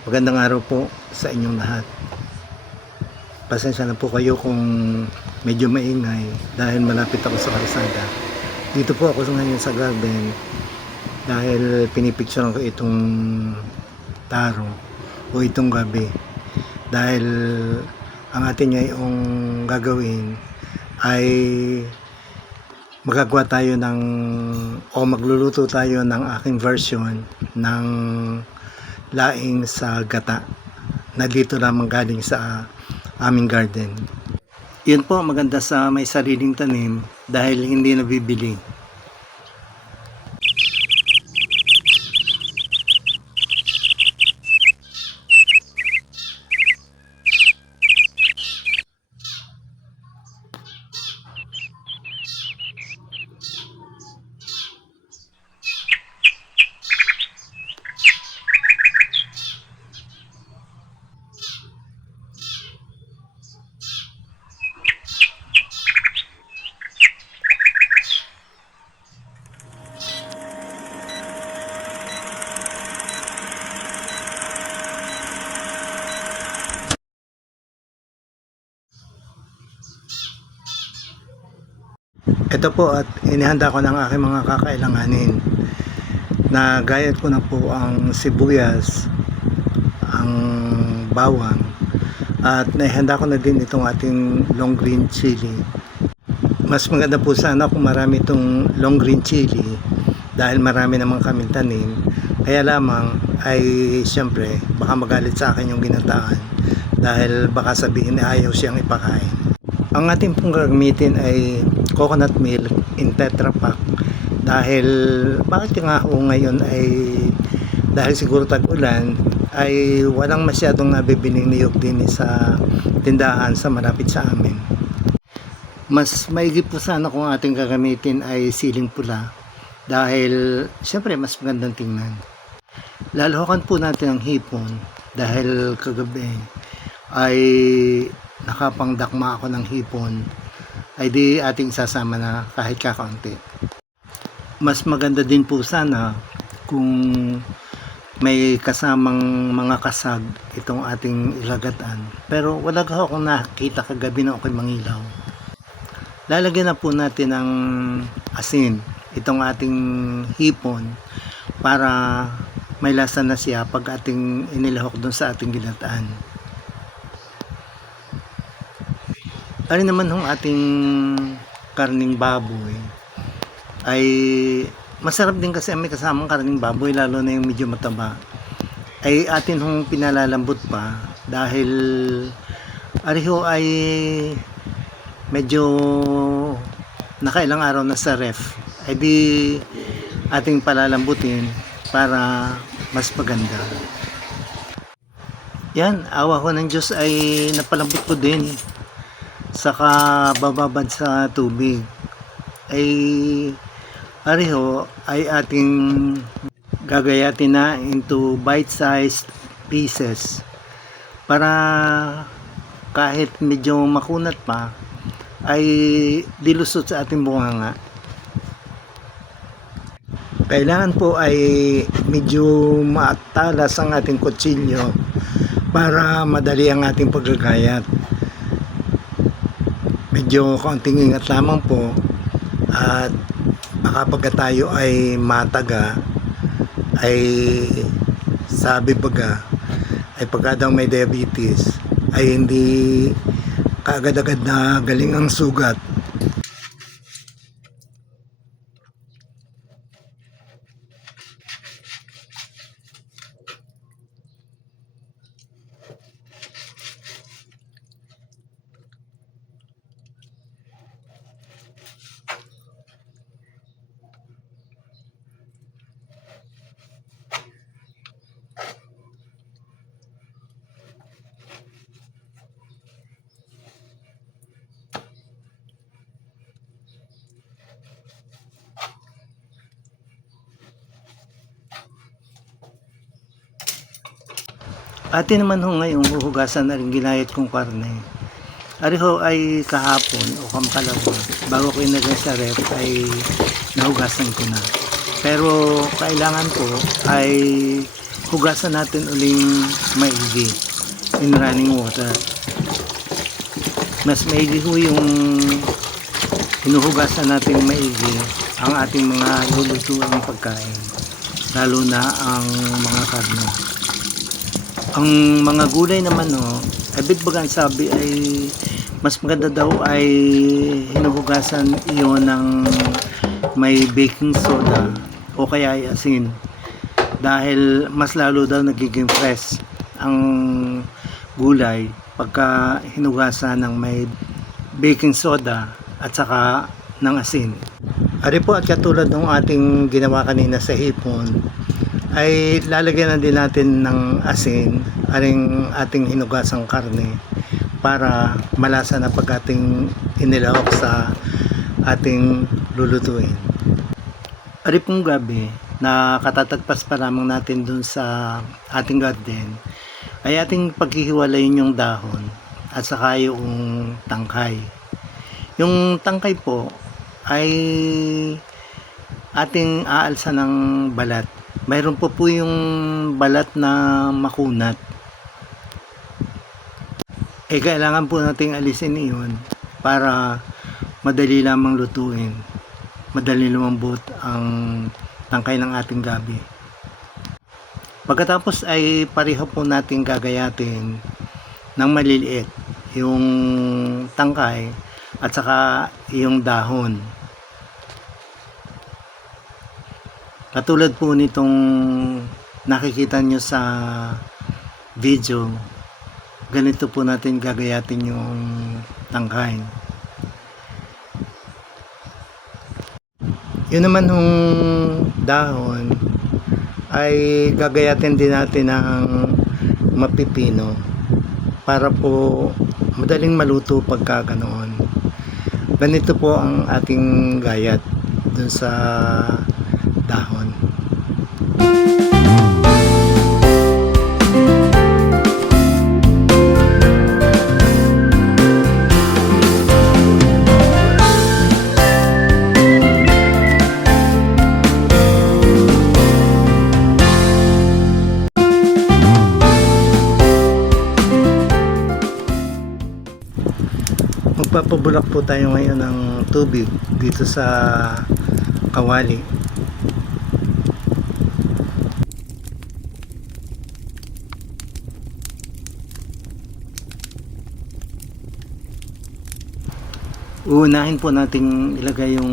Magandang araw po sa inyong lahat. Pasensya na po kayo kung medyo maingay dahil malapit ako sa kalsada. Dito po ako ngayon sa garden dahil pinipicturean ko itong taro o itong gabi. Dahil ang atin ngayong gagawin ay magagawa tayo magluluto tayo ng aking version ng laing sa gata na dito lamang galing sa aming garden. Yun po, maganda sa may sariling tanim dahil hindi nabibili. Ito po at inihanda ko ng aking mga kakailanganin. Nagayat ko na po ang sibuyas, ang bawang, at naihanda ko na din itong ating long green chili. Mas maganda po sana kung marami itong long green chili dahil marami naman kaming tanim. Kaya lamang ay siyempre baka magalit sa akin yung ginataan dahil baka sabihin na ayaw siyang ipakain. Ang ating pong gagamitin ay coconut milk in Tetra Pak dahil bakit nga ho ngayon ay dahil siguro tag-ulan ay walang masyadong nabibiling niyog din sa tindahan sa malapit sa amin. Mas maigi po sana kung ating gagamitin ay siling pula dahil siyempre mas magandang tingnan. Lalahukan po natin ang hipon dahil kagabi ay nakapangdakma ako ng hipon ay di ating sasama na kahit kakaunti. Mas maganda din po sana kung may kasamang mga kasag itong ating ilagatan, pero wala ka akong nakita kagabi na ako'y mangilaw. Lalagyan na po natin ng asin itong ating hipon para may lasa na siya pag ating inilahok doon sa ating ginataan. Ano naman hong ating karning baboy ay masarap din kasi may kasamang karning baboy, lalo na yung medyo mataba. Ay atin hong pinalalambot pa dahil ariho ay medyo nakailang araw na sa ref. Ay di ating palalambutin para mas maganda. Yan, awa ko ng Diyos ay napalambot ko din. Saka bababad sa tubig ay ariho ay ating gagayatin na into bite-sized pieces para kahit medyo makunat pa ay dilusot sa ating bunganga. Kailangan po ay medyo matalas ang ating kutsilyo para madali ang ating paggagayat. Medyo kaunting ingat lamang po at baka pagka tayo ay mataga ay sabi baga ay pagka daw may diabetes ay hindi kaagad-agad na galing ang sugat. Atin naman ho ngayong huhugasan na rin ginayat kong karne. Ariho ay kahapon o kamakalawa bago ko inagay sa ref ay nahugasan ko na. Pero kailangan ko ay hugasan natin uling maigi in running water. Mas maigi ho yung hinuhugasan natin maigi ang ating mga lulutuing pagkain, lalo na ang mga karne. Ang mga gulay naman bagang sabi ay mas maganda daw ay hinuhugasan iyon ng may baking soda o kaya ay asin, dahil mas lalo daw nagiging fresh ang gulay pagka hinugasan ng may baking soda at saka ng asin. Ari po, at katulad ng ating ginawa kanina sa hipon, ay lalagyan na din natin ng asin aring ating hinugasang karne para malasa na pag ating inilahok sa ating lulutuin. Ari pong gabi na katatagpas pa lamang natin dun sa ating garden, ay ating paghihiwalayin yung dahon at saka yung tangkay. Yung tangkay po ay ating aalsa ng balat. Mayroon po yung balat na makunat. Kailangan po nating alisin iyon para madali lamang lutuin, madali lumambot ang tangkay ng ating gabi. Pagkatapos ay pareho po nating gagayatin ng maliliit yung tangkay at saka yung dahon. Katulad po nitong nakikita nyo sa video, ganito po natin gagayatin yung tangkay. Yun naman yung dahon ay gagayatin din natin ng mapipino para po madaling maluto pagka ganoon. Ganito po ang ating gayat dun sa dahon. Magpapabulak po tayo ngayon ng tubig dito sa kawali. Uunahin po nating ilagay yung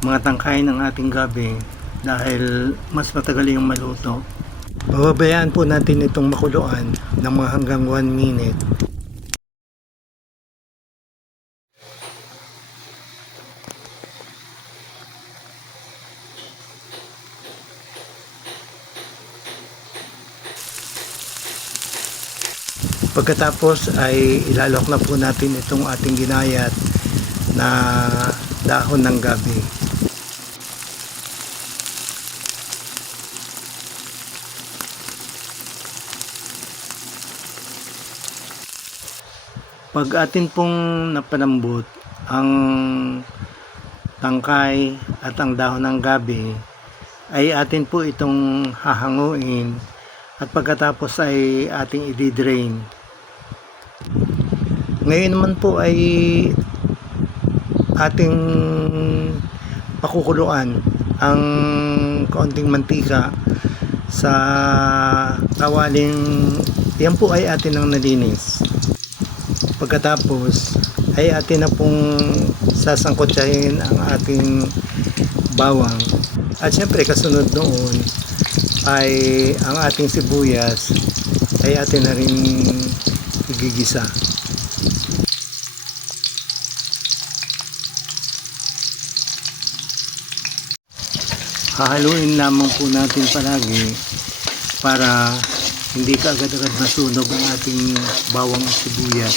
mga tangkay ng ating gabi dahil mas matagal yung maluto. Bababayaan po natin itong makuluan ng mga hanggang 1 minute. Pagkatapos ay ilalok na po natin itong ating ginayat na dahon ng gabi. Pag atin pong napanambot ang tangkay at ang dahon ng gabi, ay atin po itong hahanguin at pagkatapos ay ating i-drain. Ngayon naman po ay ating pakukuluan ang kaunting mantika sa kawaling. Yan po ay atin ang nalinis. Pagkatapos ay atin na pong sasangkotsahin ang ating bawang. At syempre kasunod noon ay ang ating sibuyas ay atin na rin igigisa. Hahaluin lamang po natin palagi para hindi ka agad-agad masunog ang ating bawang at sibuyas.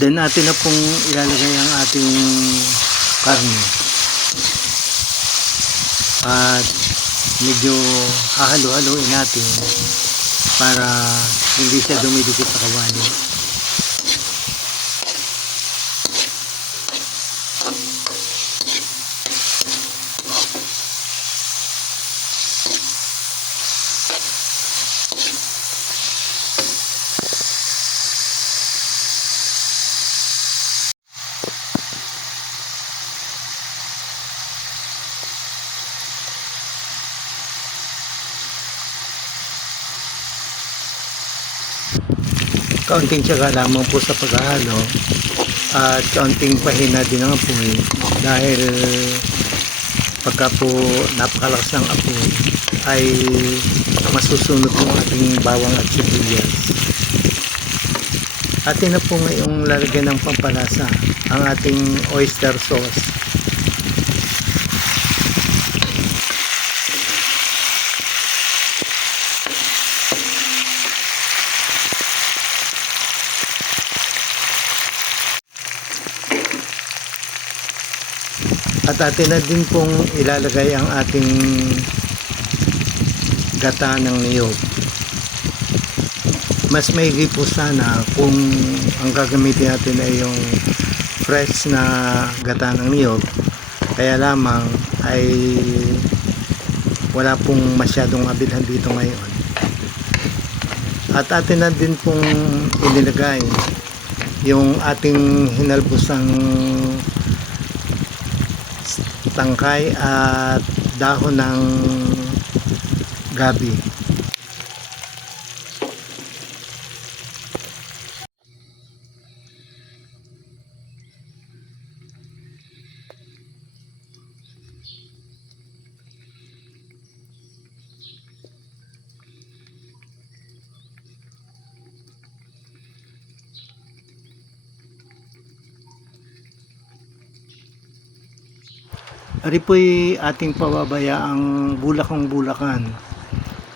Then natin na pong ilalagay ang ating karne. At medyo hahalo-haloin natin para hindi siya dumidikit sa kawali. Kaunting tiyaga lamang po sa paghahalo at kaunting pahina din ang apoy dahil pagka po napakalakas ng apoy ay masusunog yung ating bawang at sibuyas. Atin na po ngayong lalagyan ng pampalasa ang ating oyster sauce. At atin na din pong ilalagay ang ating gata ng niyog. Mas maigi po sana kung ang gagamitin natin ay yung fresh na gata ng niyog. Kaya lamang ay wala pong masyadong abilhan dito ngayon. At atin na din pong inilagay yung ating hinalbusang tangkay at dahon ng gabi. Ari po'y ating pababayaang bulakang-bulakan.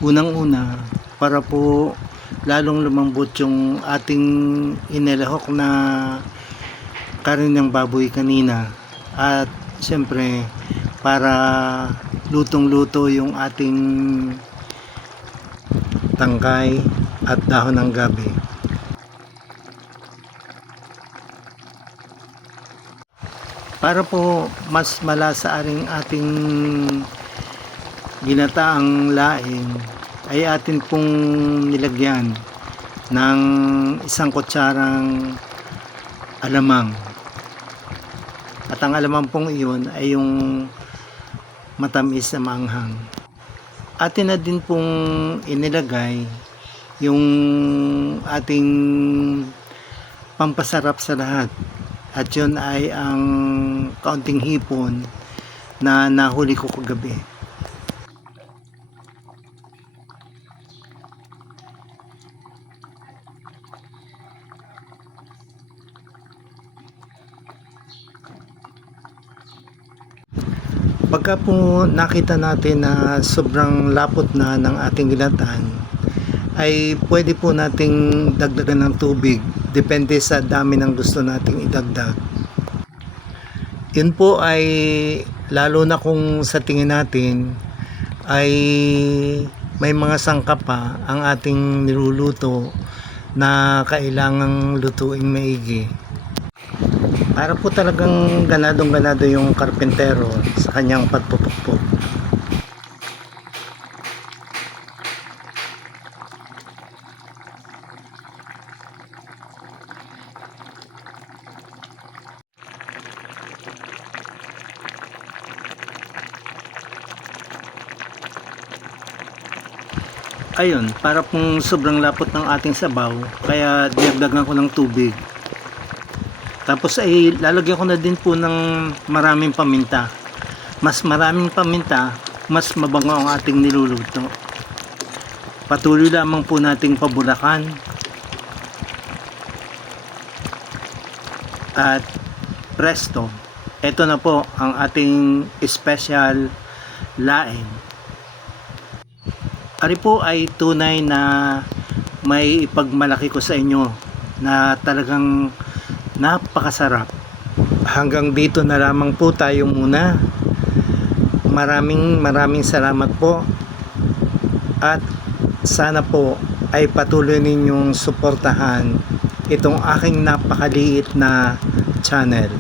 Unang-una, para po lalong lumambot yung ating inilahok na kanin ng baboy kanina. At siyempre, para lutong-luto yung ating tangkay at dahon ng gabi. Para po mas malasa ring ating ginataang laing ay atin pong nilagyan ng isang kutsarang alamang. At ang alamang pong iyon ay yung matamis na maanghang. Atin na din pong inilagay yung ating pampasarap sa lahat. At yun ay ang kaunting hipon na nahuli ko kagabi. Pagka po nakita natin na sobrang lapot na ng ating ginataan, ay pwede po nating dagdagan ng tubig. Depende sa dami ng gusto nating idagdag. Yun po ay lalo na kung sa tingin natin ay may mga sangkap pa ang ating niluluto na kailangang lutuing maigi. Para po talagang ganadong-ganado yung karpentero sa kanyang pagpupukpok. Ayun, para pong sobrang lapot ng ating sabaw, kaya dinagdagan ko ng tubig. Tapos ay lalagyan ko na din po ng maraming paminta. Mas maraming paminta, mas mabango ang ating niluluto. Patuloy lamang po nating pabulakan. At presto, ito na po ang ating special laing. Ari po ay tunay na may ipagmalaki ko sa inyo na talagang napakasarap. Hanggang dito na lamang po tayo muna. Maraming salamat po. At sana po ay patuloy ninyong suportahan itong aking napakaliit na channel.